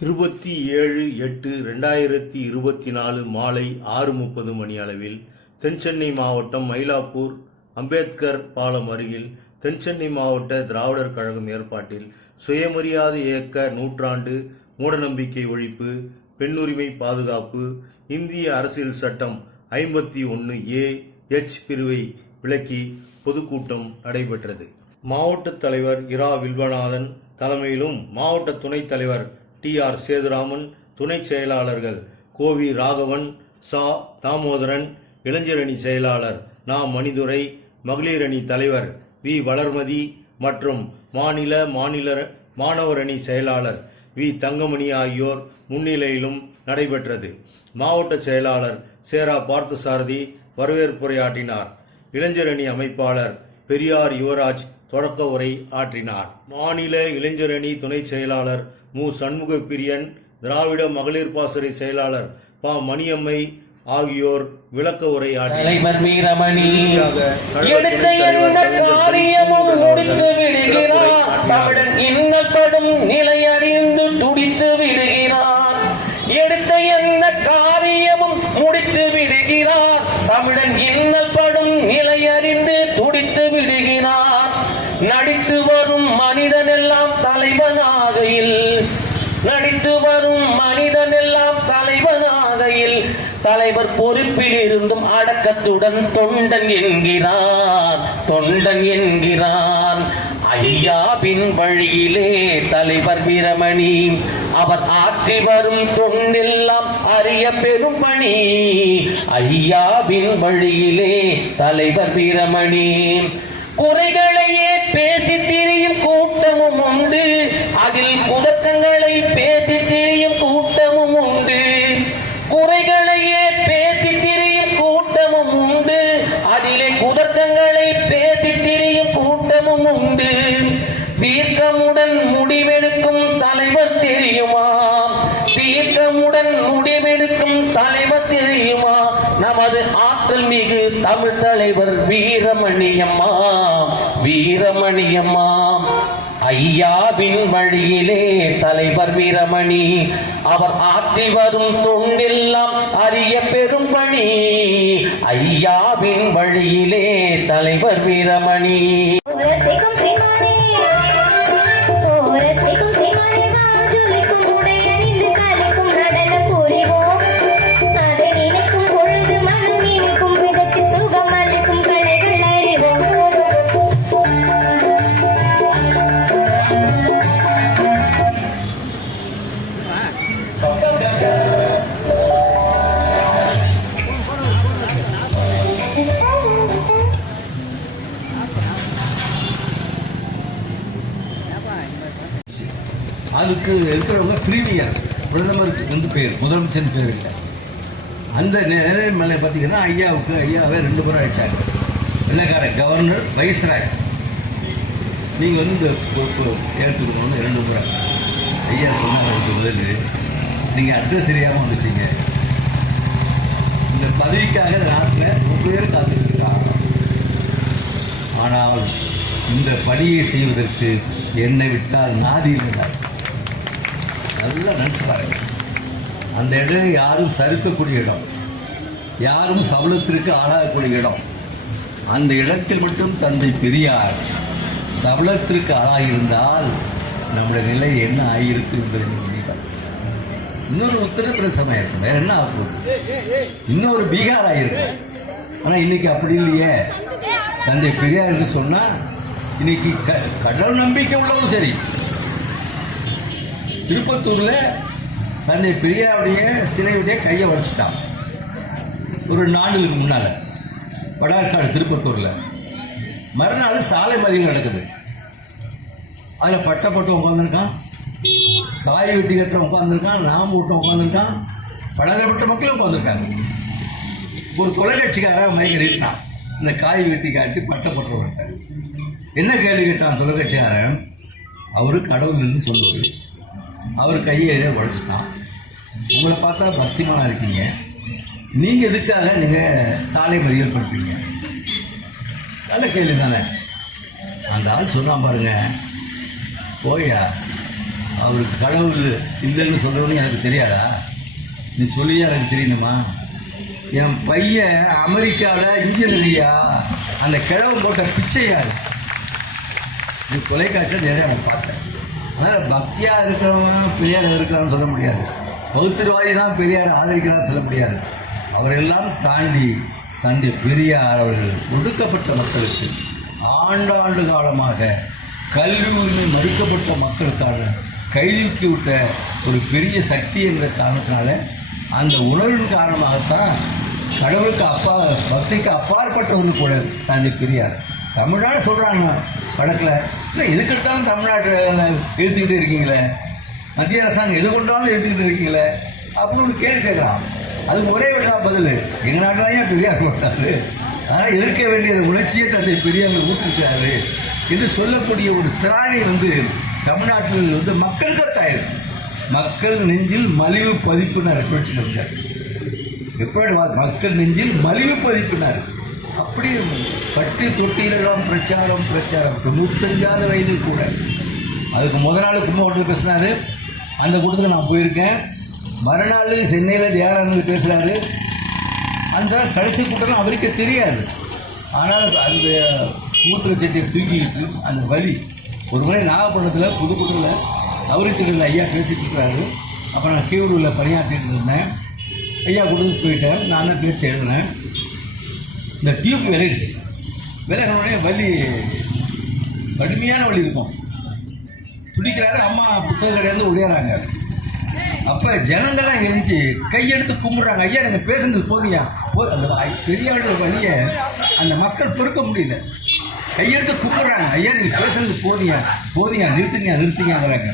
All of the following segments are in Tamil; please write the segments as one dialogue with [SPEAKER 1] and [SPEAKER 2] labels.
[SPEAKER 1] இருபத்தி ஏழு எட்டு ரெண்டாயிரத்தி இருபத்தி நாலு மாலை ஆறு முப்பது மணி அளவில் தென்சென்னை மாவட்டம் மயிலாப்பூர் அம்பேத்கர் பாலம் அருகில் தென்சென்னை மாவட்ட திராவிடர் கழகம் ஏற்பாட்டில் சுயமரியாதை இயக்க நூற்றாண்டு மூடநம்பிக்கை ஒழிப்பு பெண்ணுரிமை பாதுகாப்பு இந்திய அரசியல் சட்டம் ஐம்பத்தி ஒன்று ஏ எச் பிரிவை விளக்கி பொதுக்கூட்டம் நடைபெற்றது. மாவட்ட தலைவர் இரா வில்வநாதன் தலைமையிலும் மாவட்ட துணைத் தலைவர் டி ஆர் சேதுராமன் துணை செயலாளர்கள் கோவி ராகவன் சா. தாமோதரன் இளைஞரணி செயலாளர் நா. மணிதுரை மகளிர் அணி தலைவர் வி. வளர்மதி மற்றும் மாநில மாநில மாணவரணி செயலாளர் வி. தங்கமணி ஆகியோர் முன்னிலையிலும் நடைபெற்றது. மாவட்ட செயலாளர் சேரா பார்த்தசாரதி வரவேற்புரையாற்றினார். இளைஞரணி அமைப்பாளர் பெரியார் யுவராஜ் தொடக்க உரை ஆற்றினார். மாநில இளைஞரணி துணை செயலாளர் மு. சண்முக பிரியன் திராவிட மகளிர் பாசறை செயலாளர் ப. மணியம்மை ஆகியோர் விளக்க உரை ஆற்றினர்.
[SPEAKER 2] தலைவர் பொறுப்பில் இருந்தும் அடக்கத்துடன் தொண்டன் என்கிறார் தொண்டன் என்கிறார் ஐயாவின் வழியிலே தலைவர் வீரமணி அவர் ஆற்றி வரும் தொண்டெல்லாம் அறிய பெரும் பணி. ஐயாவின் வழியிலே தலைவர் வீரமணி. குறைகளையே பேசி திரியும் கூட்டமும் உண்டு. அதில் குத நமது ஆற்றல் மிகு தமிழ் தலைவர் வீரமணியம்மா வீரமணியம்மா. ஐயாவின் வழியிலே தலைவர் வீரமணி அவர் ஆற்றி வரும் தொண்டெல்லாம் அறிய பெரும் பணி. ஐயாவின் வழியிலே தலைவர் வீரமணி.
[SPEAKER 3] இருக்கிறவங்க பிரீமியர் பிரதமருக்கு வந்து பேர் முதலமைச்சர் பேர் இல்லை. அந்த நிலைமையில பார்த்தீங்கன்னா ஐயாவுக்கு ஐயாவை ரெண்டு முறை அடிச்சாங்க வெள்ளக்கார கவர்னர் வைஸ்ராய் நீங்கள் வந்து இந்த பொறுப்பு ஏற்றுக்கணும்னு ரெண்டு முறை. ஐயா சொன்னாங்க பதில். நீங்கள் அட்ரஸ் தெரியாமல் வந்துட்டீங்க. இந்த பதவிக்காக நாட்டில் ரொம்ப பேர் காத்துக்கிட்டு ஆனால் இந்த பணியை செய்வதற்கு என்னை விட்டால் நாதி இல்லை நல்லா நினச்சி பாருங்க. அந்த இடம் யாரும் சறுக்கக்கூடிய இடம் யாரும் சபலத்திற்கு ஆளாகக்கூடிய இடம் அந்த இடத்தில் மட்டும் தந்தை பெரியார் சபலத்திற்கு ஆளாகியிருந்தால் நம்முடைய நிலை என்ன ஆகியிருக்கு என்பதை நீங்கள் இன்னொரு உத்தரப்பிரதேசம் ஆயிருக்கும் வேற என்ன ஆகும்? இன்னொரு பீகார் ஆயிருக்கும் ஆனால் இன்னைக்கு அப்படி இல்லையே. தந்தை பெரியார் என்று சொன்னால் இன்னைக்கு க- கடவுள் நம்பிக்கை உள்ளவும் சரி. திருப்பத்தூர்ல தந்தை பெரியாருடைய சிலையுடைய கையை உடைச்சிட்டான். ஒரு நாடுகளுக்கு முன்னால வடார்காடு திருப்பத்தூர்ல. மறுநாள் சாலை மறியல் நடக்குது. அதில் பட்டப்பட்டு உட்காந்துருக்கான் காய் வெட்டி கட்டுற உட்காந்துருக்கான் நாம் விட்டு உட்காந்துருக்கான் பலதரப்பட்ட மக்களும் உட்காந்துருக்காங்க ஒரு தொலைக்காட்சிக்காரன் மயக்க நிறுத்தினான். இந்த காய் வெட்டி காட்டி பட்டப்பட்டு என்ன கேள்வி கேட்டான் தொலைக்காட்சிக்காரன்? அவரு என்று சொல்லுவார். அவர் கையை உழைச்சிட்டான் உங்களை பார்த்தா பக்திமானா இருக்கீங்க. நீங்கள் எதுக்காக நீங்கள் சாலை மறியல் பண்ணுறீங்க நல்ல கேள்வி தானே. அந்த ஆள் சொன்னான் பாருங்க. போயா அவருக்கு கடவுள் இல்லைன்னு சொல்கிறவனு எனக்கு தெரியாதா? நீ சொல்லியா எனக்கு தெரியணுமா? என் பையன் அமெரிக்காவில் இன்ஜினியரியா? அந்த கிழவு போட்ட பிச்சையா இது தொலைக்காட்சியில் நிறையா நான் பார்த்தேன். அதனால் பக்தியாக இருக்கிறவங்க பெரியார் இருக்கிறான்னு சொல்ல முடியாது. பௌத்திரவாதி தான் பெரியார் ஆதரிக்கிறான்னு சொல்ல முடியாது. அவரெல்லாம் தாண்டி தந்தை பெரியார் அவர்கள் ஒடுக்கப்பட்ட மக்களுக்கு ஆண்டாண்டு காலமாக கல்வி உரிமை மறுக்கப்பட்ட மக்களுக்கான கைதூக்கி விட்ட ஒரு பெரிய சக்தி என்ற காரணத்தினால அந்த உணர்வின் காரணமாகத்தான் கடவுளுக்கு அப்பா பக்திக்கு அப்பாற்பட்டவர்கள் கூட தந்தை பெரியார் தமிழ்நாடு சொல்கிறாங்க வடக்கில். இல்லை எதுக்கு எடுத்தாலும் தமிழ்நாட்டில் எழுத்துக்கிட்டே இருக்கீங்களே? மத்திய அரசாங்கம் எது கொண்டாலும் எழுத்துக்கிட்டு இருக்கீங்களே? அப்படின்னு ஒரு கேள்வி கேட்குறான். அதுக்கு ஒரே விட பதில். எங்கள் நாட்டில் ஏன் பெரியார் போட்டாரு? அதனால் எதிர்க்க வேண்டிய உணர்ச்சியை தந்தை பெரியார் ஊட்டிருக்கிறாரு என்று சொல்லக்கூடிய ஒரு திராணி வந்து தமிழ்நாட்டில் வந்து மக்களுக்கு தாயிருக்கு மக்கள் நெஞ்சில் மலிவு பதிப்புனர் புரட்சிகள் எப்படி மக்கள் நெஞ்சில் மலிவு பதிப்பினார் அப்படி பட்டி தொட்டியிலாம் பிரச்சாரம் பிரச்சாரம். தொண்ணூத்தஞ்சாவது வயதில் கூட. அதுக்கு முத நாள் கும்பகோணத்தில் பேசினாரு. அந்த கூட்டத்துக்கு நான் போயிருக்கேன். மறுநாள் சென்னையில் ஜெயராமன் பேசுகிறாரு அந்த கடைசி கூட்டம் அவருக்கே தெரியாது. ஆனால் அந்த மூத்திர சட்டியை தூக்கிட்டு அந்த வலி ஒரு முறை நாகப்பட்டினத்தில் புதுக்கோட்டையில் நவரிச்சரில் ஐயா பேசிட்டு இருக்கிறாரு அப்புறம் நான் கீவூரில் பணியாற்றிட்டு இருந்தேன். ஐயா கொடுத்து போயிட்டேன். நான் தான் பேச்சு எழுதினேன். இந்த டியூப் விளையிடுச்சு விலகினோடனே வலி கடுமையான வலி இருக்கும். பிடிக்கிறாரு அம்மா புத்தகம் கிடையாது ஒடியாராங்க அப்போ ஜனங்கள்லாம் எரிஞ்சு கையெடுத்து கும்பிட்றாங்க. ஐயா நீங்கள் பேசுனது போதியா போ அந்த ஐ- பெரியாளோட வழியை அந்த மக்கள் பொறுக்க முடியல. கையெடுத்து கும்பிட்றாங்க. ஐயா நீங்கள் பேசுனது போதியா போதியா நிறுத்துங்க நிறுத்துங்கிறாங்க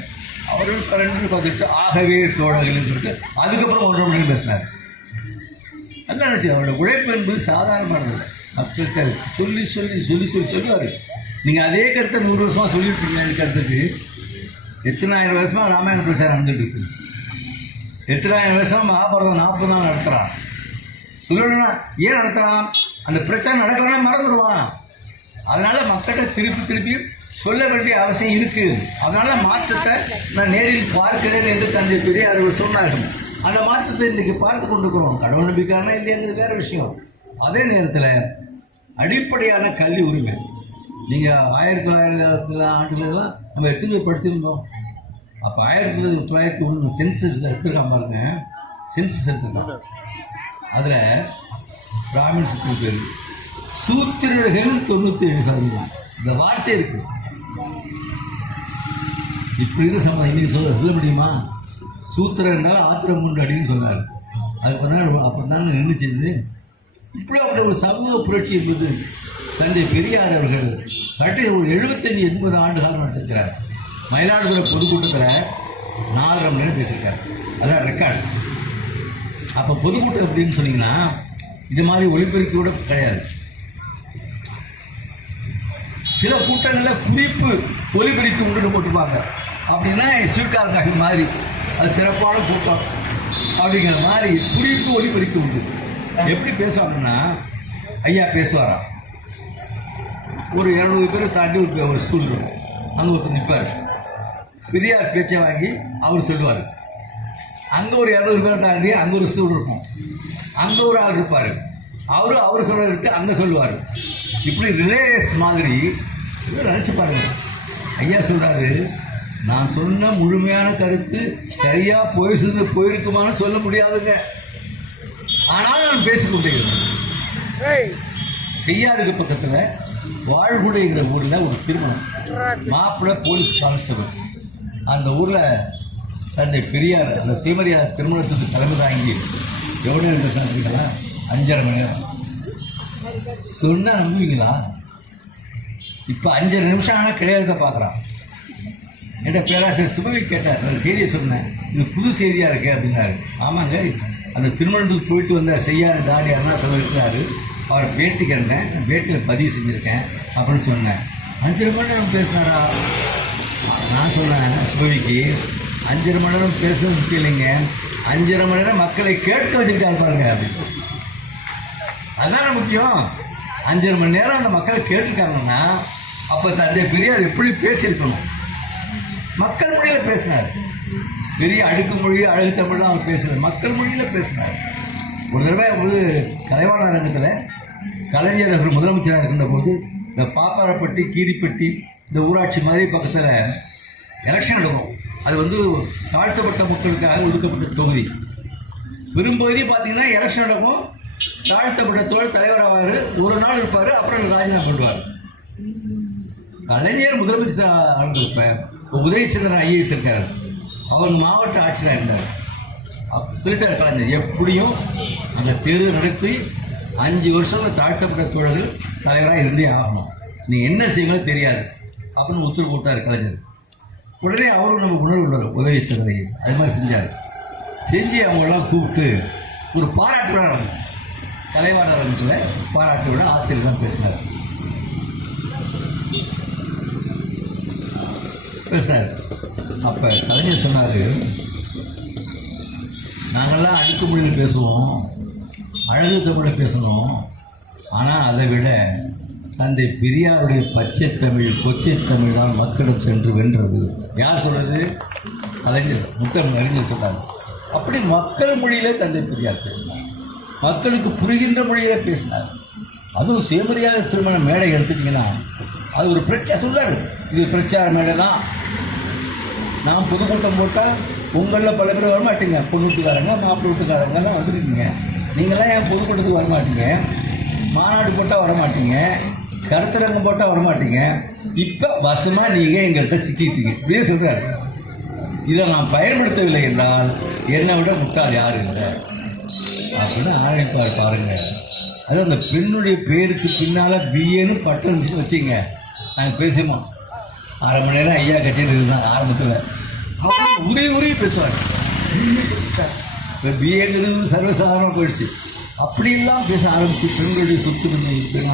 [SPEAKER 3] அவர்கள் ரெண்டு பார்த்துட்டு ஆகவே தோழர்கள்னு சொல்லிட்டு அதுக்கப்புறம் ஒன்று மணி பேசினார் நல்லா நினச்சி அவரோட உழைப்பு என்பது சாதாரணமானது. மக்கள்கிட்ட சொல்லி சொல்லி சொல்லி சொல்லி சொல்லுவார். நீங்கள் அதே கருத்தை நூறு வருஷமாக சொல்லிட்டு இருக்கீங்க கருத்துக்கு. எத்தனாயிரம் வருஷமாக ராமாயண பிரச்சாரம் நடந்துட்டு இருக்கு எத்தனாயிரம் வருஷமாக மகாபாரதம் நாற்பது நாள் நடத்துகிறான் சொல்லணும்னா ஏன் நடத்துகிறான் அந்த பிரச்சனை நடக்கலன்னா மறந்துடுவான். அதனால் மக்கள்கிட்ட திருப்பி திருப்பி சொல்ல வேண்டிய அவசியம் இருக்குது அதனால் மாற்றத்தை நான் நேரில் பார்க்கிறேன் என்று தந்தை பெரியார் அவர்கள் சொன்னார்கள். அந்த மாற்றத்தை இன்னைக்கு பார்த்து கொண்டிருக்கிறோம். கடவுள் நம்பிக்கைனா இல்லையாங்கிறது வேற விஷயம். அதே நேரத்தில் அடிப்படையான கல்வி உரிமை. நீங்கள் ஆயிரத்தி தொள்ளாயிரத்தி ஆண்டுகளெல்லாம் நம்ம எத்தனை படிச்சிருந்தோம். அப்போ ஆயிரத்தி தொள்ளாயிரத்தி ஒன்று சென்சஸ் எடுத்துருக்கான் பாருங்க. சென்சஸ் எடுத்துருக்கான் அதில் பிராமின்ஸ் எத்தனை பேர். சூத்திரர்கள் தொண்ணூற்றி ஏழு சதவீதம். இந்த வார்த்தை இருக்குது இப்படி இருக்க சம்பளம் இன்னைக்கு சொல்ல சொல்ல முடியுமா? சூத்திரம் என்றால் ஆத்திரம் உண்டு அப்படின்னு சொன்னார். அது பண்ணால் அப்போ தான் நின்றுச்சது இப்படி அப்படி ஒரு சமூக புரட்சி என்பது தந்தை பெரியார் அவர்கள் கட்டி ஒரு எழுபத்தஞ்சி எண்பது ஆண்டு காலம் நடத்திருக்கிறார். மயிலாடுதுறை பொதுக்கூட்டத்தில் நாலரை மணி நேரம் பேசியிருக்காரு. அதான் ரெக்கார்டு அப்போ பொதுக்கூட்டம் அப்படின்னு சொன்னீங்கன்னா இது மாதிரி ஒளிபெருக்கி கூட கிடையாது. சில கூட்டங்களில் குறிப்பு ஒலிபெருக்கி உண்டு போட்டுப்பாங்க அப்படின்னா ஸ்வீட்கார் காஃபி மாதிரி. அது சிறப்பான கூட்டம். அப்படிங்கிற மாதிரி குறிப்பு ஒலிபெருக்கி உண்டு. எப்படி பேசுவாங்கன்னா ஐயா பேசுவாராம் ஒரு இரநூறு பேர் தாண்டி ஒரு ஒரு ஸ்டூல் இருக்கும். அங்கே ஒருத்தர் நிற்பார் பெரியார் பேச்சை வாங்கி அவர் சொல்லுவார். அங்கே ஒரு இரநூறு பேர் தாண்டி அங்கே ஒரு ஸ்டூல் இருக்கும். அங்கே ஒரு ஆள் இருப்பார். அவரும் அவர் சொல்கிறதுக்கு அங்கே சொல்லுவார். இப்படி ரிலேஸ் மாதிரி நினச்சி பாருங்க. ஐயா சொல்கிறாரு நான் சொன்ன முழுமையான கருத்து சரியாக போய் சொல்லி போயிருக்குமான்னு சொல்ல முடியாதுங்க. ஆனால் நான் பேசிக்கொண்டிருக்கிறேன் செய்யாருக்கு பக்கத்தில் வாழ்குடைங்கிற ஊரில் ஒரு திருமணம். மாப்பிள்ளை போலீஸ் கான்ஸ்டபிள். அந்த ஊரில் தந்தை பெரியார் அந்த சீமரியார் திருமணத்துக்கு தலைமை தாங்கி எவ்வளோ பேசினா அஞ்சரை மணி நேரம். சொன்னால் நம்புவீங்களா? இப்போ அஞ்சரை நிமிஷம் ஆனால் கிடையாத பார்க்குறான் என்கிட்ட பேராசிரியர் சுபவி கேட்டார். அந்த செய்தியை சொன்னேன். இது புது செய்தியாக இருக்கே அப்படின்னாரு. ஆமாங்க. அந்த திருமணத்துக்கு போயிட்டு வந்த செய்யார் தாடி அண்ணா சொல்லியிருக்காரு அவர் பேட்டி கண்டேன். பேட்டியில் பதிவு செஞ்சுருக்கேன் அப்படின்னு சொன்னேன். அஞ்சரை மணி நேரம் பேசினாரா? நான் சொன்னேன் சுபவிக்கு அஞ்சரை மணி நேரம் பேசுறது முக்கியம் இல்லைங்க. அஞ்சரை மணி நேரம் மக்களை கேட்க வச்சுக்கிட்டாரு பாருங்க அப்படின்னு. அதுதானே முக்கியம். அஞ்சரை மணி நேரம் அந்த மக்களை கேட்டுருக்காங்கன்னா அப்போ தந்தை பெரியார் எப்படி பேசியிருக்கணும்? மக்கள் மொழியில் பேசினார். பெரிய அடுக்கு மொழி அழகு தமிழ்லாம் அவர் பேசுகிறார் மக்கள் மொழியில் பேசினார். ஒரு தடவை ஒரு கலைவாணர் அரங்கத்தில் கலைஞர் அவர் முதலமைச்சராக இருக்கின்ற போது இந்த பாப்பாரப்பட்டி கீரிப்பட்டி இந்த ஊராட்சி மாதிரி பக்கத்தில் எலெக்ஷன் நடக்கும். அது வந்து தாழ்த்தப்பட்ட மக்களுக்காக ஒதுக்கப்பட்ட தொகுதி. பெரும்பகுதி பார்த்தீங்கன்னா எலெக்ஷன் நடக்கும். தாழ்த்தப்பட்ட தோழி தலைவர் ஆவார். ஒரு நாள் இருப்பார். அப்புறம் ராஜினாமா பண்ணுவார். கலைஞர் முதலமைச்சர் தான் இப்போ உதயச்சந்திரன் ஐஏஎஸ் இருக்கார். அவர் மாவட்ட ஆட்சியராக இருந்தார். சொல்லிட்டார் கலைஞர் எப்படியும் அந்த தேர்வு நடத்தி அஞ்சு வருஷம் தாழ்த்தப்பட்ட தோழர்கள் தலைவராக இருந்தே ஆகணும். நீ என்ன செய்வீங்களோ தெரியாது. அப்படின்னு உத்தரவு போட்டார் கலைஞர். உடனே அவரும் நம்ம உணர்வு உள்ளவர் உதயச்சந்திரன் ஐஏஎஸ் அது மாதிரி செஞ்சார். செஞ்சு அவங்களெல்லாம் கூப்பிட்டு ஒரு பாராட்டு விழா நடந்துச்சு கலைவாணர் பாராட்டு விழா ஆசிரியர் தான் பேசினார். பேசினார் அப்போ கலைஞர் சொன்னார் நாங்கள்லாம் அடுக்கு மொழியில் பேசுவோம் அழகு தமிழில் பேசணும் ஆனால் அதை விட தந்தை பெரியாருடைய பச்சை தமிழ் கொச்சை தமிழ் தான் மக்களிடம் சென்று வென்றது. யார் சொல்கிறது கலைஞர் முத்தம் அறிஞர் சொன்னார். அப்படி மக்கள் மொழியிலே தந்தை பெரியார் பேசினார். மக்களுக்கு புரிகின்ற மொழியிலே பேசினார். அதுவும் சுயமரியாதை திருமண மேடை எடுத்துட்டிங்கன்னா அது ஒரு பிரச்சனை சொல்லாரு இது பிரச்சார மேடை தான் நான் பொதுக்கூட்டம் போட்டால் உங்களில் பல பேர் வரமாட்டீங்க. பொண்ணு வீட்டுக்காரங்க மாப்பிள்ளை வீட்டுக்காரங்கெல்லாம் வந்துருக்கீங்க. நீங்களாம் ஏன் பொதுக்கூட்டத்துக்கு வரமாட்டீங்க? மாநாடு போட்டால் வரமாட்டீங்க. கருத்தரங்கம் போட்டால் வரமாட்டீங்க. இப்போ வசமாக நீங்கள் எங்கள்கிட்ட சிக்கிட்டீங்க. இப்படியே சொல்கிறாரு இதை நான் பயன்படுத்தவில்லை என்றால் என்னை விட முட்டாள் யார் இல்லை அப்படின்னு ஆரம்பிப்பார் பாருங்கள் அது அந்த பெண்ணுடைய பேருக்கு பின்னால் பிஏன்னு பட்டம் வச்சிங்க. நாங்கள் பேசியமா அரை மணி நேரம் ஐயா கட்சியில் இருந்தான் ஆரம்பத்தில். அவர் உரிய உரி பேசுவார். இப்போ பிஏங்கிறது சர்வசாதாரணமாக போயிடுச்சு. அப்படியெல்லாம் பேச ஆரம்பிச்சு பெண்களுடைய சொத்துரிமை பெண்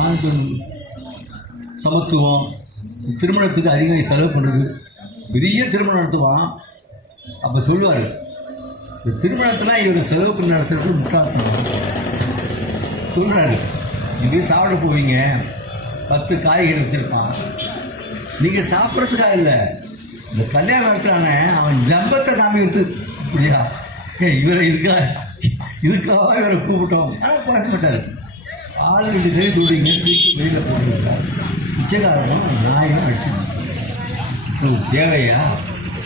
[SPEAKER 3] சமத்துவம் திருமணத்துக்கு அதிகம் செலவு பண்ணுறது பெரிய திருமணம் நடத்துவான். அப்போ சொல்லுவார் இந்த திருமணத்தில் இவர் செலவு பண்ணி நடத்துறது முட்டாள். சொல்கிறாரு இங்கே சாப்பிட போவீங்க. பத்து காய்கறி வச்சுருப்பான். நீங்கள் சாப்பிட்றதுக்காக இல்லை? இந்த கல்யாணம் இருக்கிறானே அவன் ஜம்பத்தை காமிக்கிறது அப்படியா ஏ இவரை இருக்கா இதுக்காக இவரை கூப்பிட்டோம். ஆனால் பார்க்க மாட்டார் ஆள் ரெண்டு கை துடிங்க வெளியில் போடுங்க பிச்சைக்காரனும் நாயும் அடிச்சு தேவையா?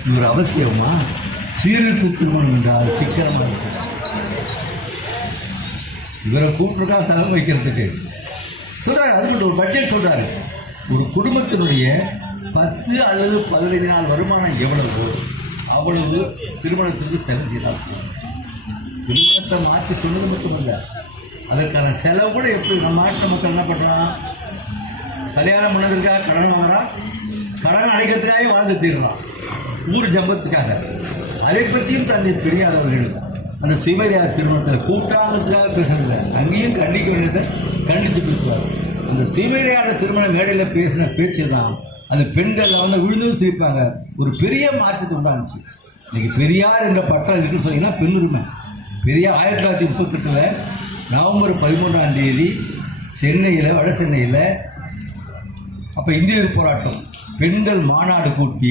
[SPEAKER 3] இவர் அவசியமா? சீருக்கு திருமணம் என்றால் சிக்கனமாக இருக்கும். இவரை கூப்பிட்டுருக்கா தலை வைக்கிறதுக்கு சொல்றாரு அதுக்கு ஒரு பட்ஜெட் சொல்றாரு. ஒரு குடும்பத்தினுடைய பத்து அல்லது பதினைந்து நாள் வருமானம் எவ்வளவு அவ்வளவு திருமணத்திற்கு செலவு செய்தால் திருமணத்தை மாற்றி சொன்னது மட்டுமல்ல அதற்கான செலவு கூட எப்படி? நம்ம நாட்டு மக்கள் என்ன பண்ணுறான் கல்யாணம் பண்ணதுக்காக கடன் வாங்குறான் கடன் அடைக்கிறதுக்காக வாழ்ந்து தீர்றான் ஊர் ஜம்பத்துக்காக. அதை பற்றியும் தந்தை தான் அந்த சிவரியார் திருமணத்தில் கூட்டாங்கிறதுக்காக பேசுறது அங்கேயும் கண்டிக்க வேண்டியதை கண்டித்து பேசுவார். அந்த சிவரியார் திருமண மேடையில் பேசின பேச்சு தான் அந்த பெண்கள் வந்து விழுந்து திருப்பாங்க ஒரு பெரிய மாற்றத்தை உண்டாச்சு இன்னைக்கு பெரியார் என்ற பட்டம் இருக்குன்னு சொன்னீங்கன்னா பெண்ணுரிமை. பெரியார் ஆயிரத்தி தொள்ளாயிரத்தி முப்பத்தெட்டில் நவம்பர் பதிமூன்றாம் தேதி சென்னையில் வட சென்னையில் அப்போ இந்திய போராட்டம். பெண்கள் மாநாடு கூட்டி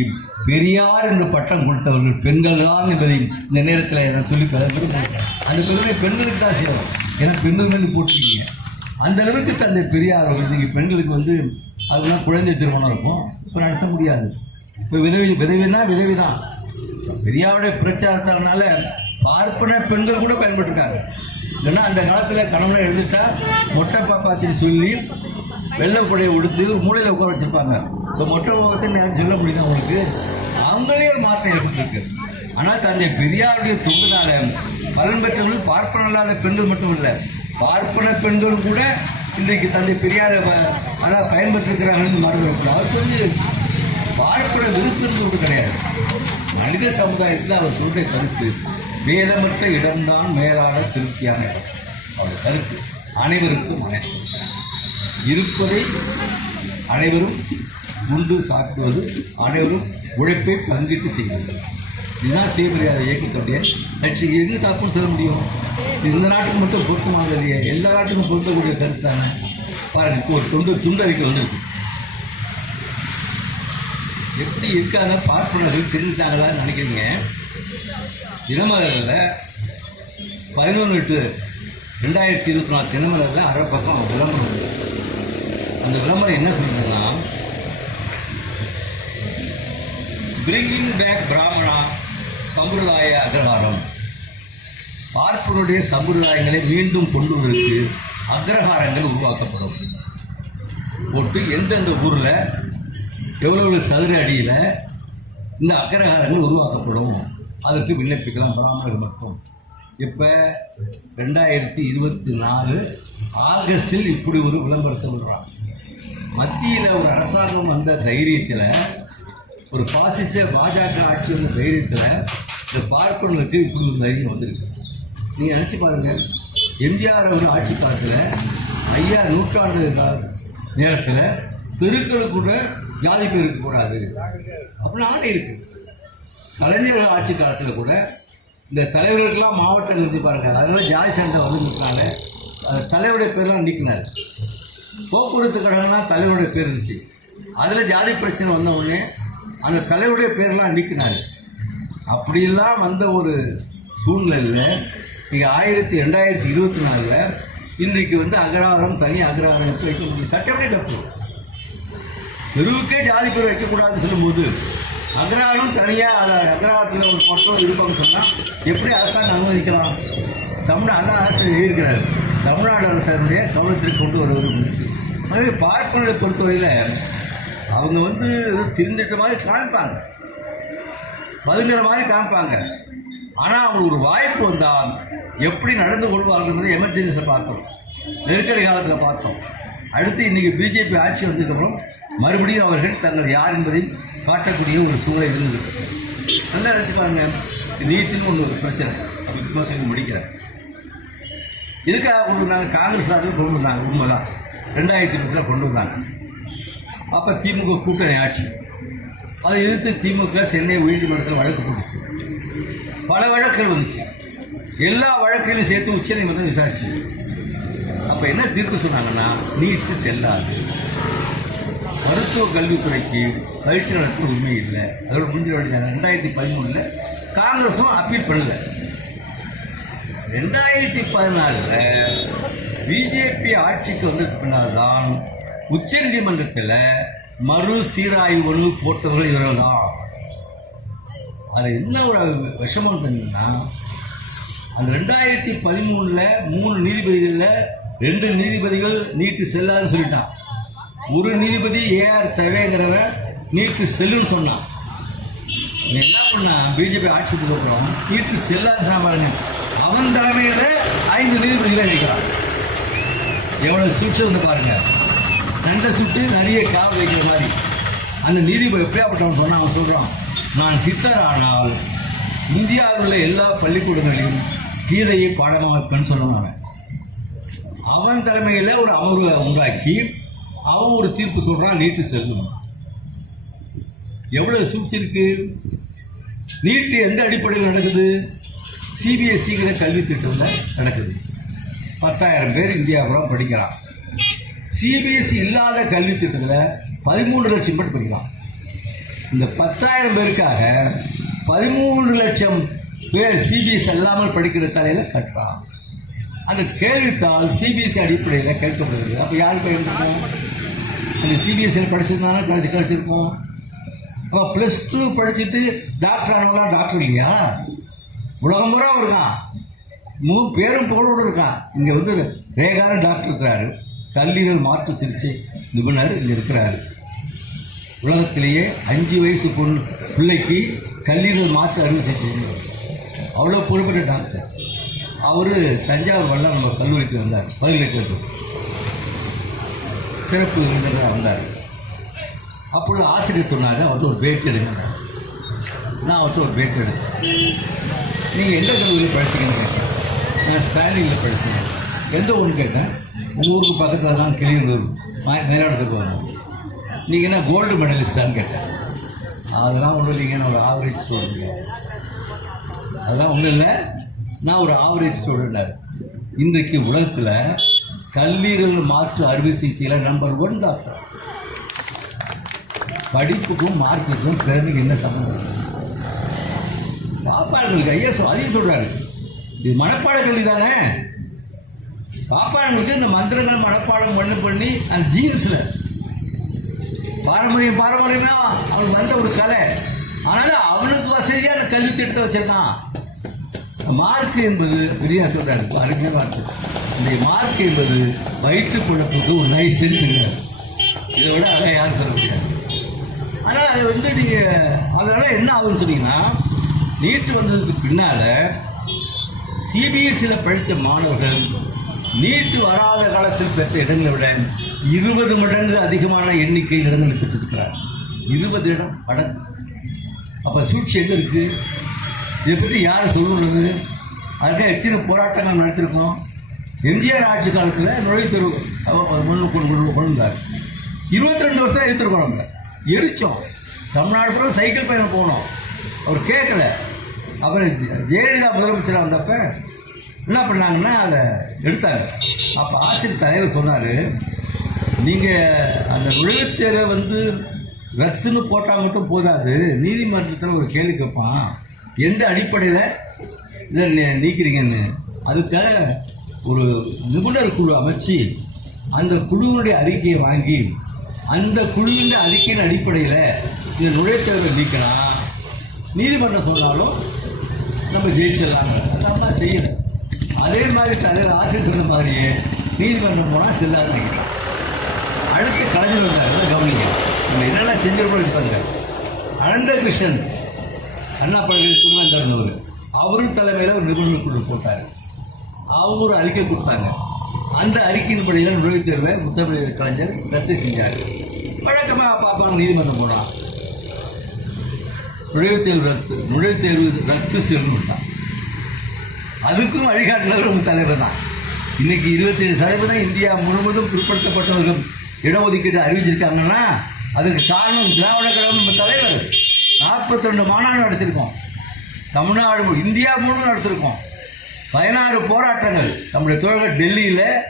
[SPEAKER 3] பெரியார் என்று பட்டம் கொடுத்தவர்கள் பெண்கள் தான் என்பதை இந்த நேரத்தில் நான் சொல்லி அந்த பெருமை பெண்களுக்கு தான் சேரும். ஏன்னா பெண்ணுரிமை போட்டிருக்கீங்க. அந்த அளவுக்கு தந்தை பெரியார் வந்து பெண்களுக்கு வந்து அதுதான் குழந்தை திருமணம் இருக்கும். இப்போ நடத்த முடியாது. இப்போ விதவி விதவினா விதவி தான் பெரியாருடைய பிரச்சாரத்தினால பார்ப்பன பெண்கள் கூட பயன்பட்டுருக்காங்க ஏன்னா அந்த காலத்தில் கணவனை எழுதிட்டா மொட்டை பாப்பாத்தின்னு சொல்லி வெள்ளை புடையை உடுத்து மூளையில் உட்கார வச்சுருப்பாங்க. இப்போ மொட்டை முகத்தை நேரம் சொல்ல முடியுது அவங்களுக்கு அவங்களே ஒரு மாற்றம் ஏற்பட்டிருக்கு ஆனால் தந்தை பெரியாருடைய தொண்டுனால பலன் பெற்றவர்கள் பார்ப்பனல்லாத பெண்கள் மட்டும் இல்லை பார்ப்பன பெண்கள் கூட இன்றைக்கு தந்தை பெரியாரை வ- அதான் பயன்பெற்றிருக்கிறாங்கன்னு மறந்து அவர் வந்து பார்ப்பன விருப்பம் கிடையாது. மனித சமுதாயத்தில் அவர் சொல்ற கருத்து வேதமற்ற இடம்தான் மேலான திருப்தியான இடம். அவர் கருத்து அனைவருக்கும் அனைத்தும். இருப்பதை அனைவரும் உண்டு சாப்பிடுவது அனைவரும் உழைப்பை பங்கிட்டு செய்வது இதுதான் செய்யமரியாதை இயக்கத்துடைய லட்சியம் எது தப்புன்னு சொல்ல முடியும்? இந்த நாட்டுக்கு மட்டும் பொருத்தமானது இல்லையே. எல்லா நாட்டுக்கும் பொருத்தக்கூடிய கருத்து தானே? பாருங்க ஒரு தொண்டு துண்டறிக்கை வந்துருக்கு. எப்படி இருக்காங்க பார்ப்பனர்கள் தெரிஞ்சுட்டாங்களான்னு நினைக்கிறீங்க? தினமலரில் பதினொன்று எட்டு ரெண்டாயிரத்தி இருபத்தி நாலு தினமலரில் அரை பக்கம் விளம்பரம். அந்த விளம்பரம் என்ன சொல்லுதுன்னா பிரிங்கிங் பேக் பிராமணா சம்பிரதாய அக்ரஹாரம் பார்ப்பனுடைய சம்பிரதாயங்களை மீண்டும் கொண்டு வருவதற்கு அக்ரஹாரங்கள் உருவாக்கப்படும். போட்டு எந்தெந்த ஊரில் எவ்வளவு சதுர அடியில் இந்த அக்ரஹாரங்கள் உருவாக்கப்படும். அதற்கு விண்ணப்பிக்கலாம். பிராமணர்கள் மட்டும். இப்போ ரெண்டாயிரத்தி இருபத்தி நாலு ஆகஸ்டில் இப்படி ஒரு விளம்பரத்தை விடுறான் மத்தியில் ஒரு அரசாங்கம் வந்த தைரியத்தில் ஒரு பாசிச பாஜக ஆட்சி வந்த தைரியத்தில் இந்த பார்ப்பனர்களுக்கு இப்படி ஒரு தைரியம் வந்திருக்கு. நீங்கள் நினச்சி பாருங்கள் எம்ஜிஆர் அவர் ஆட்சி காலத்தில் ஐயா நூற்றாண்டு நேரத்தில் தெருக்கள் கூட ஜாதி பேர் இருக்கக்கூடாது அப்படின்னு ஆணை இருக்கு. கலைஞர்கள் ஆட்சி காலத்தில் கூட இந்த தலைவர்களுக்கெல்லாம் மாவட்டம் நிறுத்தி பாருங்க. அதனால ஜாதி சேர்ந்த வந்து நிற்கிறாங்க தலைவருடைய பேர்லாம் நீக்கினார். போக்குவரத்து கழகம்லாம் தலைவருடைய பேர் இருந்துச்சு. அதில் ஜாதி பிரச்சனை வந்த உடனே அந்த தலைவருடைய பேர்லாம் நீக்கினார். அப்படிலாம் வந்த ஒரு சூழ்நிலையில் நீங்கள் ஆயிரத்தி ரெண்டாயிரத்தி இருபத்தி நாலில் இன்றைக்கு வந்து அகராரம் தனி அகராரம் வைக்க முடியும் சட்டமே தப்பு. தெருவுக்கே ஜாதி பேர் வைக்கக்கூடாதுன்னு சொல்லும்போது அகராரம் தனியாக அகராரத்தில் ஒரு பட்டம் இருப்பாங்கன்னு சொன்னால் எப்படி அரசாங்கம் அனுமதிக்கலாம்? தமிழ் அதான் அரசு இருக்கிறார் தமிழ்நாடு அரசுடைய கவனத்திற்கு கொண்டு வருவது பார்ப்பனரை பொறுத்தவரையில் அவங்க வந்து திருந்திட்ட மாதிரி காமிப்பாங்க. பதுங்கிற மாதிரி காமிப்பாங்க. ஆனால் அவங்களுக்கு ஒரு வாய்ப்பு வந்தால் எப்படி நடந்து கொள்வார்கள் எமர்ஜென்சியில் பார்த்தோம். நெருக்கடி காலத்தில் பார்த்தோம். அடுத்து இன்றைக்கி பிஜேபி ஆட்சி வந்ததுக்கப்புறம் மறுபடியும் அவர்கள் தங்கள் யார் என்பதை காட்டக்கூடிய ஒரு சூழல் இருந்தது நல்லா நினச்சி பாருங்க. நீட்டுன்னு ஒன்று ஒரு பிரச்சனை. அப்படி விமர்சனம் முடிக்கிறேன் இதுக்காக கொண்டு வந்தாங்க. காங்கிரஸ் நாட்டில் கொண்டு வந்தாங்க. உண்மைதான். ரெண்டாயிரத்தி இருபத்தில் கொண்டு வந்தாங்க. அப்போ திமுக கூட்டணி ஆட்சி. அதை எதிர்த்து திமுக சென்னை உயர்நீதிமன்றத்தில் வழக்கு போட்டுச்சு. பல வழக்குகள் வந்துச்சு. எல்லா வழக்கையும் சேர்த்து உச்சநீதிமன்றம் விசாரிச்சு. அப்போ என்ன தீர்ப்பு சொன்னாங்கன்னா நீட்டு செல்லாது. மருத்துவ கல்வித்துறைக்கு பயிற்சி நடத்த உண்மை இல்லை. அதோட முடிஞ்ச வேண்டிய ரெண்டாயிரத்தி பதிமூணில் காங்கிரஸும் அப்பீல் பண்ணல. ரெண்டாயிரத்தி பதினாலில் பிஜேபி ஆட்சிக்கு வந்ததுக்கு உச்ச நீதிமன்றத்தில் மறு சீராய்வு போட்டவர்கள் இவர்கள் தான் அது என்ன ஒரு விஷமம் இருந்ததுன்னா அந்த ரெண்டாயிரத்தி பதிமூணில் மூணு நீதிபதிகளில் ரெண்டு நீதிபதிகள் நீட்டு செல்லாதுன்னு சொல்லிட்டான். ஒரு நீதிபதி ஏஆர் தவேங்கிறவன் நீட்டு செல்லுன்னு சொன்னான். என்ன பண்ணா பிஜேபி ஆட்சிக்கு அப்புறம் நீட்டு செல்லாது சாம்பாருங்க அவன் தலைமையில் ஐந்து நீதிபதிகளை இருக்கிறான். எவ்வளவு சூழ்ச்சி வந்து பாருங்க. நண்டை சுட்டு நிறைய காவல் வைக்கிற மாதிரி. அந்த நீதிபதி எப்படியாப்பட்டவன் சொன்னா அவன் சொல்றான் நான் ஹிட்லர் ஆனால் இந்தியாவில் உள்ள எல்லா பள்ளிக்கூடங்களிலும் கீதையை பாடமாக்கன்னு சொன்னவன் அவன். அவன் தலைமையில் ஒரு அமர்வை உண்டாக்கி அவன் ஒரு தீர்ப்பு சொல்றான் நீட்டு செல்லும் எவ்வளவு சூழ்ச்சிருக்கு நீட்டு எந்த அடிப்படையில் நடக்குது? சிபிஎஸ்சிங்கிற கல்வி திட்டத்தில் நடக்குது. பத்தாயிரம் பேர் இந்தியாவில் படிக்கிறான் சிபிஎஸ்சி இல்லாத கல்வி திட்டத்தில் பதிமூன்று லட்சம் பேர் படிக்கிறான் இந்த பத்தாயிரம் பேருக்காக பதிமூன்று லட்சம் பேர் சிபிஎஸ்சி அல்லாமல் படிக்கிற தலையில் கட்டுறான் அந்த கேள்வித்தாள் சிபிஎஸ்சி அடிப்படையில் கேட்கப்படுகிறது. அப்போ யார் பயன்படுத்தும் அந்த சிபிஎஸ்சியில் படிச்சிருந்தாலும் கருத்து கிடைச்சிருப்போம் அப்போ ப்ளஸ் டூ படிச்சுட்டு டாக்டர் ஆனவங்களாம் டாக்டர் இல்லையா? உலகம் முறை இருக்கான் மூணு பேரும் புகழோடு இருக்கான் இங்கே வந்து ரேகார டாக்டர் இருக்கிறாரு. கல்லீரல் மாற்று சிகிச்சை நிபுணர் இங்கே இருக்கிறாரு. உலகத்திலேயே அஞ்சு வயசு பொண்ணு பிள்ளைக்கு கல்லீரல் மாற்று அறுவை சிகிச்சை அவ்வளோ பொறுப்பட்ட டாக்டர். அவர் தஞ்சாவூர் வல்ல நம்ம கல்லூரிக்கு வந்தார். பல்கலைக்கழகத்துக்கு சிறப்பு விருந்தினராக வந்தார். அப்பொழுது ஆசிரியர் சொன்னாங்க அவர்கிட்ட ஒரு பேட்டி எடுங்க. நான் அவர்கிட்ட ஒரு பேட்டி எடுத்தேன். நீங்கள் எந்த கல்லூரியில் படிச்சீங்கன்னு கேட்டேன். நான் ஸ்டாலினில் படித்தேன் எந்த ஊர் கேட்டேன்? உங்கள் ஊருக்கு பக்கத்தில் தான் கிளியூர் மயிலாடுறதுக்கு வரும் நீங்கள் என்ன கோல்டு மெடலிஸ்டான்னு கேட்டேன். அதெல்லாம் ஒன்றும் இல்லைங்க நான் ஒரு ஆவரேஜ் ஸ்டூடெண்ட் அதெல்லாம் ஒன்றும் இல்லை. நான் ஒரு ஆவரேஜ் ஸ்டூடெண்டாக இன்றைக்கு உலகத்தில் கல்லீரல் மாற்று அறுவை சிகிச்சையில் நம்பர் ஒன் டாக்டர் படிப்புக்கும் மார்க்குக்கும் திறமைக்கு என்ன சம்பந்தம்? பாப்பாளர்களுக்கு ஐயா அதையும் சொல்கிறாரு இது மனப்பாட கல்வி தானே காப்பாளர்களுக்கு இந்த மந்திரங்கள் மனப்பாடம் பண்ணி பண்ணி அந்த ஜீன்ஸில் பாரம்பரியம் பாரம்பரியம்னா அவனுக்கு வந்த ஒரு கலை. அதனால அவனுக்கு வசதியான கல்வி திட்டத்தை வச்சிருக்கான். மார்க் என்பது பெரிய சொல்கிறார் அருமையாக வார்த்தை இந்த மார்க் என்பது வயிற்று குழப்புக்கு ஒரு லைசன்ஸுங்கிறார் இதை விட அதை யாரும் சொல்ல முடியாது. ஆனால் அது வந்து நீங்கள் அதனால் என்ன ஆகும்னு சொன்னீங்கன்னா நீட்டு வந்ததுக்கு பின்னால் சிபிஎஸ்சியில் படித்த மாணவர்கள் நீட்டு வராத காலத்தில் பெற்ற இடங்களை விட இருபது மடங்கு அதிகமான எண்ணிக்கையில் இடங்களை பெற்றிருக்கிறார். இருபது இடம் படம் அப்போ சூழ்ச்சி எங்கே இருக்குது இதை பற்றி யார் சொல்லுறது? அதுக்காக எத்தனை போராட்டங்கள் நடத்திருக்கோம்? எம்ஜிஆர் ஆட்சி காலத்தில் நுழைவுத்தேர்வு முன்னுக்கு கொண்டு கொண்டு கொண்டு இருபத்தி ரெண்டு வருஷம் எடுத்துருக்கோம் நம்ம. எரிச்சோம். தமிழ்நாடு பூரா சைக்கிள் பயணம் போனோம். அவர் கேட்கல. அப்புறம் ஜெயலலிதா முதலமைச்சராக வந்தப்போ என்ன பண்ணாங்கன்னா அதை எடுத்தாங்க அப்போ ஆசிரியர் தலைவர் சொன்னார் நீங்கள் அந்த நுழைவுத்தேர்வை வந்து ரத்துன்னு போட்டால் மட்டும் போதாது நீதிமன்றத்தில் ஒரு கேள்வி கேட்பான் எந்த அடிப்படையில்? இதை நீ- நீக்கிறீங்கன்னு. அதுக்காக ஒரு நிபுணர் குழு அமைச்சு அந்த குழுவினுடைய அறிக்கையை வாங்கி அந்த குழுவின் அறிக்கையின் அடிப்படையில் இந்த நுழைவுத்தேர்வை நீக்கலாம். நீதிமன்றம் சொன்னாலும் நம்ம ஜெயிச்சிடலாங்க நம்ம செய்யலை. அதே மாதிரி தலைவர் ஆசிரியர் சொன்ன மாதிரியே நீதிமன்றம் போனால் செல்லாது அடுத்து கலைஞர் வந்தார் கவனிங்க. நம்ம என்னென்ன செஞ்சிருக்கோம் பாருங்க. அனந்த கிருஷ்ணன் அண்ணா பல்கலை திருவனந்தவர் அவரும் தலைமையில் ஒரு நிபுணர் குழு போட்டார். அவங்க ஒரு அறிக்கை கொடுத்தாங்க. அந்த அறிக்கையின்படியில் நுழைவுத் தேர்வை முத்தமிழ் கலைஞர் ரத்து செஞ்சார். வழக்கமாக பார்ப்பாங்க நீதிமன்றம் போனால் நுழைவுத் தேர்வு ரத்து நுழைவுத் தேர்வு ரத்து செய்யணும்ட்டான் அதுக்கும் வழிகாட்டுனவர் உங்கள் தலைவர் தான். இன்னைக்கு இருபத்தேழு சதவீதம் இந்தியா முழுவதும் பிற்படுத்தப்பட்டவர்கள் இடஒதுக்கீடு அறிவிச்சிருக்காங்கன்னா அதுக்கு காரணம் திராவிட கழகம் தலைவர். நாற்பத்தி ரெண்டு மாநாடு நடத்திருக்கோம். தமிழ்நாடு இந்தியா முழுவதும் நடத்திருக்கோம். பதினாறு போராட்டங்கள். நம்முடைய தோழர்கள் டெல்லியில்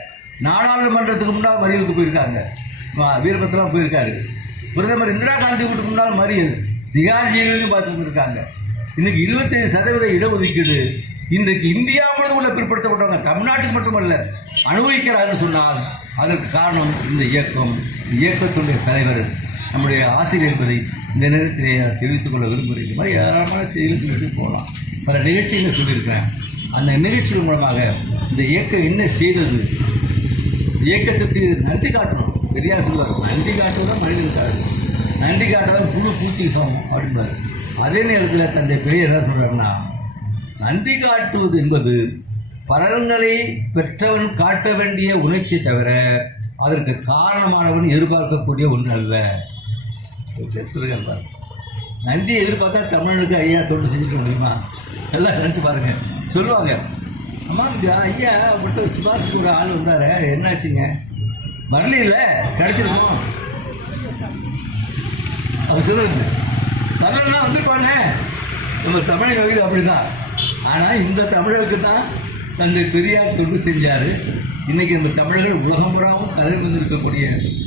[SPEAKER 3] நாடாளுமன்றத்துக்கு முன்னால் மறியலுக்கு போயிருக்காங்க. வா- போயிருக்காரு. பிரதமர் இந்திரா காந்தி வீட்டுக்கு முன்னால் மறியல். திகார் ஜெயிலையும் பார்த்துட்டு இருக்காங்க. இன்னைக்கு இருபத்தேழு சதவீத இடஒதுக்கீடு இன்றைக்கு இந்தியா முழுவதும் உள்ள பிற்படுத்தப்பட்டவங்க தமிழ்நாட்டுக்கு மட்டுமல்ல அனுபவிக்கிறார்கள் சொன்னால் அதற்கு காரணம் இந்த இயக்கம். இயக்கத்துடைய தலைவர் நம்முடைய ஆசிரியர் என்பதை இந்த நேரத்திலே தெரிவித்துக் கொள்ள விரும்புகிறேன். இந்த மாதிரி ஏராளமான செய்திகள் சொல்லிட்டு போகலாம். பல நிகழ்ச்சிகளை சொல்லியிருக்கிறேன். அந்த நிகழ்ச்சிகள் மூலமாக இந்த இயக்கம் என்ன செய்தது? இயக்கத்துக்கு நன்றி காட்டணும். பெரியார் சொல்லுவார் நன்றி காட்டுவதும் மனிதனுக்காக நன்றி காட்டுறது புழு பூச்சி சமம் அப்படின்பார் அதே நேரத்தில் தந்தை பெரியார் என்ன சொல்கிறாருன்னா நன்றி காட்டுவது என்பது பலன்களை பெற்றவன் காட்ட வேண்டிய உணர்ச்சி தவிர அதற்கு காரணமானவன் எதிர்பார்க்கக்கூடிய ஒன்று அல்ல. சொல்லுங்கள் பாருங்க நன்றி எதிர்பார்த்தா தமிழனுக்கு ஐயா தொண்டு செஞ்சுக்க முடியுமா? எல்லாம் நினச்சி பாருங்க. சொல்லுவாங்க. அம்மா ஐயா மட்டும் சிபாரிசுக்கு ஒரு ஆள் வந்தார். என்னாச்சுங்க? வரலையில கிடைச்சிருக்கோம் அவர் சொல்லுங்க. தமிழ்லாம் வந்துருப்பானே? நம்ம தமிழ் கவிதை அப்படிதான். ஆனால் இந்த தமிழருக்கு தான் தந்தை பெரியார் தொண்டு செஞ்சார். இன்றைக்கி நம்ம தமிழர்கள் உலகம் புறாவும் கலை வந்திருக்கக்கூடிய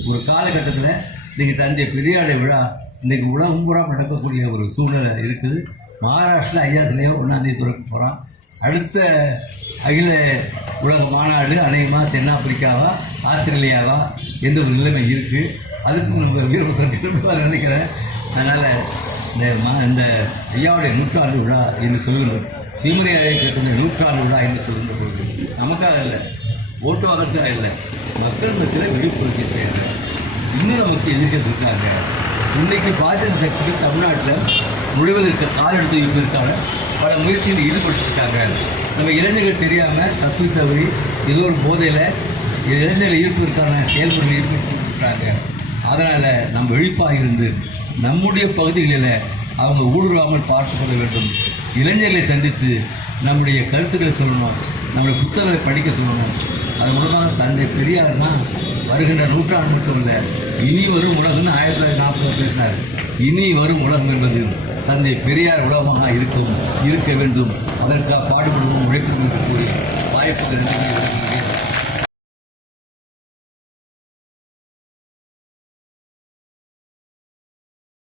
[SPEAKER 3] ஒரு காலகட்டத்தில் இன்றைக்கி தந்தை பெரியாருடைய விழா இன்றைக்கி உலகம் புறா நடக்கக்கூடிய ஒரு சூழ்நிலை இருக்குது. மகாராஷ்டிரா ஐயா சிலையோ ஒன்றாந்தேதி திறக்க போகிறோம் அடுத்த அகில உலக மாநாடு அநேகமாக தென்னாப்பிரிக்காவா ஆஸ்திரேலியாவா எந்த ஒரு நிலைமை இருக்குது அதுக்கும் நம்ம வீரபத்திரம் நினைக்கிறேன். அதனால் இந்த ம இந்த ஐயாவுடைய நூற்றாண்டு விழா என்று சொல்லுங்கள் சீமரியாதை கேட்டுடைய நூற்றாண்டு தான் என்று சொல்கின்ற பொழுது நமக்காக இல்லை ஓட்டு வாங்கறதுக்காக இல்லை மக்கள் மத்தியில் விழிப்புணர்ச்சி தேவை இன்னும் நமக்கு எதிர்க்கிறது இருக்காங்க. இன்னைக்கு பாசிச சக்திக்கு தமிழ்நாட்டில் முழுவதற்கு கால் எடுத்து வைப்பதற்கான பல முயற்சியில் ஈடுபட்டுருக்காங்க. நம்ம இளைஞர்கள் தெரியாமல் தப்பி தவறி ஏதோ ஒரு போதையில் இளைஞர்கள் ஈர்ப்பதற்கான செயல்முறைகள் ஈடுபட்டுருக்காங்க அதனால் நம்ம விழிப்பாக இருந்து நம்முடைய பகுதிகளில் அவங்க ஊடுருவாமல் பார்த்து கொள்ள வேண்டும். இளைஞர்களை சந்தித்து நம்முடைய கருத்துக்களை சொல்லணும் நம்முடைய புத்தகங்களை படிக்க சொல்லணும். அது மூலமாக தந்தை பெரியார்னா வருகின்ற நூற்றாண்டு மட்டும் இல்லை இனி வரும் உலகம்னு ஆயிரத்தி தொள்ளாயிரத்தி நாற்பது பேசினார். இனி வரும் உலகம் என்பது தந்தை பெரியார் உலகமாக இருக்கும் இருக்க வேண்டும். அதற்காக பாடுபடுவோம் உழைப்பு கூறி வாய்ப்புக்கு நன்றி